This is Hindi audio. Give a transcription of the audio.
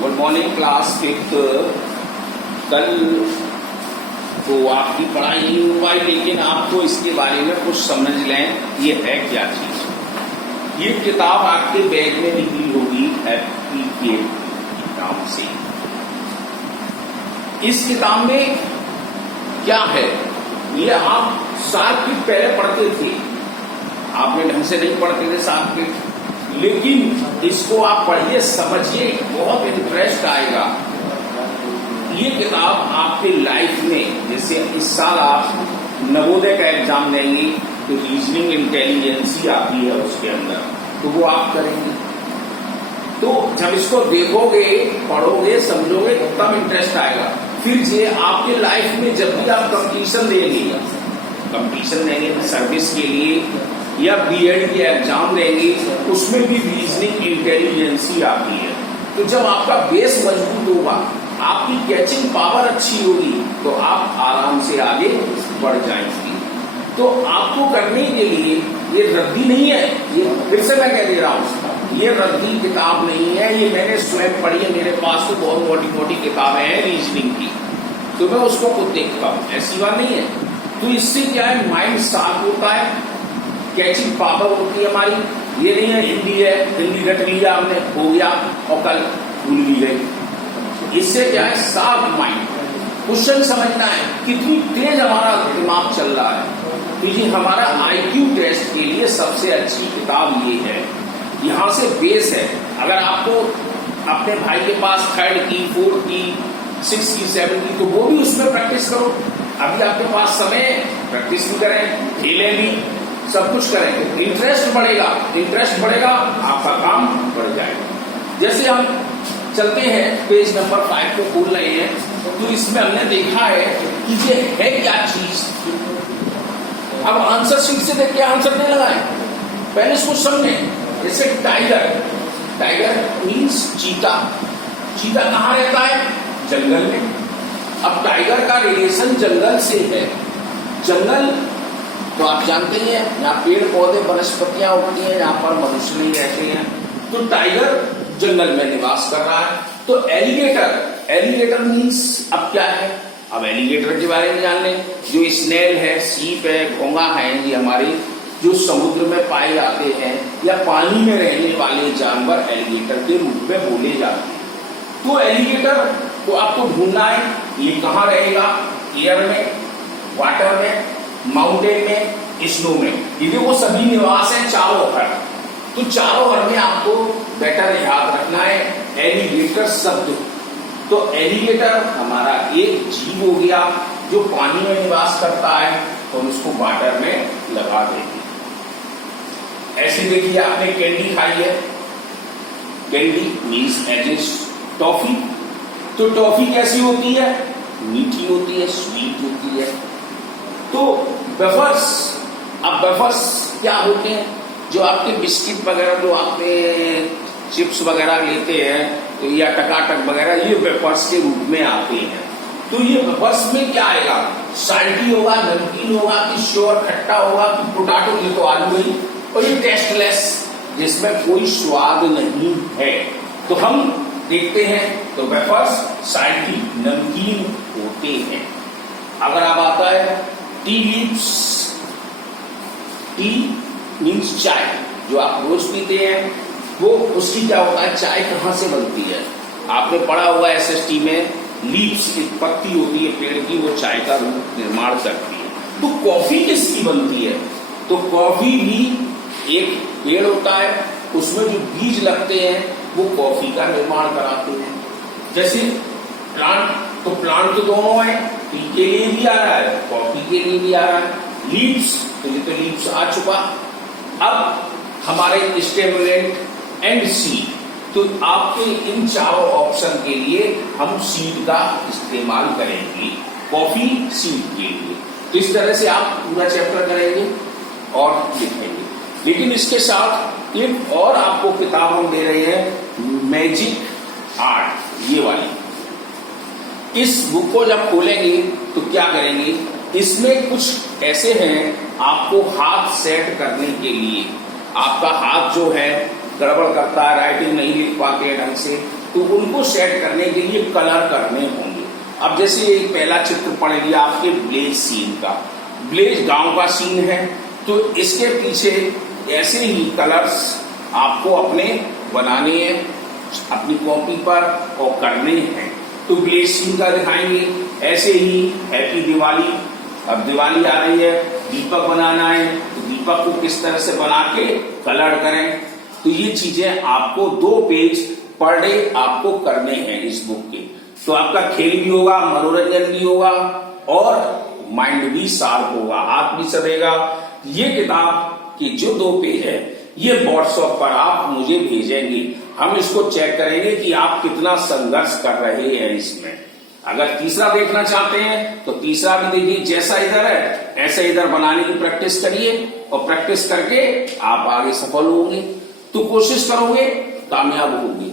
Good morning class fifth. कल तो आपकी पढ़ाई नहीं हो पाई, लेकिन आपको इसके बारे में कुछ समझ लें ये है क्या चीज। ये किताब आपके बैग में निकली होगी हैप्पी गेम नाम से। इस किताब में क्या है ये आप सार्किट पहले पढ़ते थे, आपने ढंग से नहीं पढ़ते थे सार्किट, लेकिन इसको आप पढ़िए समझिए, बहुत इंटरेस्ट आएगा। ये किताब आपके लाइफ में, जैसे इस साल आप नवोदय का एग्जाम देंगे तो रीजनिंग इंटेलिजेंसी आती है उसके अंदर, तो वो आप करेंगे। तो जब इसको देखोगे, पढ़ोगे, समझोगे तब इंटरेस्ट आएगा। फिर ये आपके लाइफ में जब भी आप कंपटीशन देंगे सर्विस के लिए या बीएड के एग्जाम देंगे, उसमें भी रीजनिंग इंटेलिजेंसी आती है। तो जब आपका बेस मजबूत होगा, आपकी कैचिंग पावर अच्छी होगी, तो आप आराम से आगे बढ़ जाएंगे। तो आपको करने के लिए ये रद्दी नहीं है, ये फिर से मैं कह दे रहा हूं, ये रद्दी किताब नहीं है, ये मैंने स्वयं पढ़ी है। मेरे पास तो बहुत मोटी मोटी किताबें हैं रीजनिंग की, तो मैं उसको खुद देखता हूं, ऐसी बात नहीं है। तो इससे क्या है, माइंड शार्प होता है, कैचिंग पावर होती है हमारी। ये नहीं है हिंदी है, हिंदी रट लिया हमने, हो गया और कल भूल भी गई। इससे क्या है, शार्प माइंड, क्वेश्चन समझना है, कितनी तेज हमारा दिमाग चल रहा है। तो ये हमारा आईक्यू टेस्ट के लिए सबसे अच्छी किताब ये है। यहाँ से बेस है। अगर आपको अपने भाई के पास थर्ड की, फोर्थ की, सिक्स की, सेवन की, तो वो भी उसमें प्रैक्टिस करो। अभी आपके पास समय है, प्रैक्टिस भी करें, खेलें भी, सब कुछ करेंगे। इंटरेस्ट बढ़ेगा, आपका काम बढ़ जाएगा। जैसे हम चलते हैं, पेज नंबर 5 को खोल रहे हैं, तो इसमें हमने देखा है कि ये है क्या चीज। अब आंसर शीट से देख के आंसर नहीं लगाएं, पहले इसको समझें। जैसे टाइगर मीन्स चीता कहाँ रहता है? जंगल में। अब टाइगर का रिलेशन जंगल से है। जंगल तो आप जानते ही हैं, यहाँ पेड़ पौधे वनस्पतियां उगती हैं, यहाँ पर मनुष्य नहीं रहते हैं। तो टाइगर जंगल में निवास कर रहा है। तो एलिगेटर मीन्स अब क्या है, अब एलिगेटर के बारे में जान लें। जो स्नेल है, सीप है, घोंगा है, ये हमारे जो समुद्र में पाए जाते हैं या पानी में रहने वाले जानवर एलिगेटर के रूप में बोले जाते हैं। तो एलिगेटर को आपको ढूंढना है, ये कहाँ रहेगा? एयर में, वाटर में, माउंटेन में, स्नो में। ये वो सभी निवास है चारों ओर। तो चारों ओर में आपको बेटर याद रखना है एलिगेटर शब्द। तो एलिगेटर हमारा एक जीव हो गया जो पानी में निवास करता है, तो हम उसको वाटर में लगा देंगे। ऐसे देखिए, आपने कैंडी खाई है, कैंडी मीन्स एज टॉफी। तो टॉफी कैसी होती है? मीठी होती है, स्वीट होती है। तो वेफर्स, अब वेफर्स क्या होते हैं? जो आपके बिस्किट वगैरह, जो आपने चिप्स वगैरह लेते हैं या टकाटक वगैरह, ये वेफर्स के रूप में आते हैं। तो ये वेफर्स में क्या आएगा? साल्टी होगा, नमकीन होगा, कि श्योर खट्टा होगा, कि पोटैटो, ये तो आलू ही, और ये टेस्टलेस, जिसमें कोई स्वाद नहीं है। तो हम देखते हैं, तो वेफर्स साल्टी नमकीन होते हैं। अगर आप आता है टी लीव्स, टी मीन्स चाय, जो आप रोज पीते हैं, वो उसकी क्या होता है, चाय कहाँ से बनती है? आपने पढ़ा हुआ एसएसटी में, लीव्स की पत्ती होती है पेड़ की, वो चाय का निर्माण करती है। तो कॉफी किसकी बनती है? तो कॉफी भी एक पेड़ होता है, उसमें जो बीज लगते हैं वो कॉफी का निर्माण कराते हैं। जैसे प्लांट, तो प्लांट तो दोनों है, टी के लिए भी आ रहा है, कॉफी के लिए भी आ रहा है। लीव्स, तो ये तो लीव्स आ चुका। अब हमारे स्टिमुलेंट एंड सीड, तो आपके इन चारों ऑप्शन के लिए हम सीड का इस्तेमाल करेंगे, कॉफी सीड के लिए। तो इस तरह से आप पूरा चैप्टर करेंगे और लिखेंगे। लेकिन इसके साथ एक और आपको किताब हम दे रहे हैं, मैजिक आर्ट, ये वाली। इस बुक को जब खोलेंगे तो क्या करेंगे, इसमें कुछ ऐसे हैं आपको हाथ सेट करने के लिए। आपका हाथ जो है गड़बड़ करता है, राइटिंग नहीं लिख पाते ढंग से, तो उनको सेट करने के लिए कलर करने होंगे। अब जैसे एक पहला चित्र पढ़ लिया आपके ब्लेज सीन का, ब्लेज गांव का सीन है, तो इसके पीछे ऐसे ही कलर्स आपको अपने बनाने हैं अपनी कॉपी पर और करने हैं। तो ब्लेज सीन का दिखाएंगे, ऐसे ही हैप्पी दिवाली, अब दिवाली आ रही है, दीपक बनाना है, तो दीपक को किस तरह से बना के कलर करें। तो ये चीजें आपको 2 पेज पर डे आपको करने हैं इस बुक के। तो आपका खेल भी होगा, मनोरंजन भी होगा और माइंड भी शार्प होगा, हाथ भी चलेगा। ये किताब के जो 2 पेज है ये व्हाट्सएप पर आप मुझे भेजेंगे, हम इसको चेक करेंगे कि आप कितना संघर्ष कर रहे हैं इसमें। अगर तीसरा देखना चाहते हैं तो तीसरा भी देखिए, जैसा इधर है ऐसा इधर बनाने की प्रैक्टिस करिए और प्रैक्टिस करके आप आगे सफल होंगे। तो कोशिश करोगे कामयाब होंगे।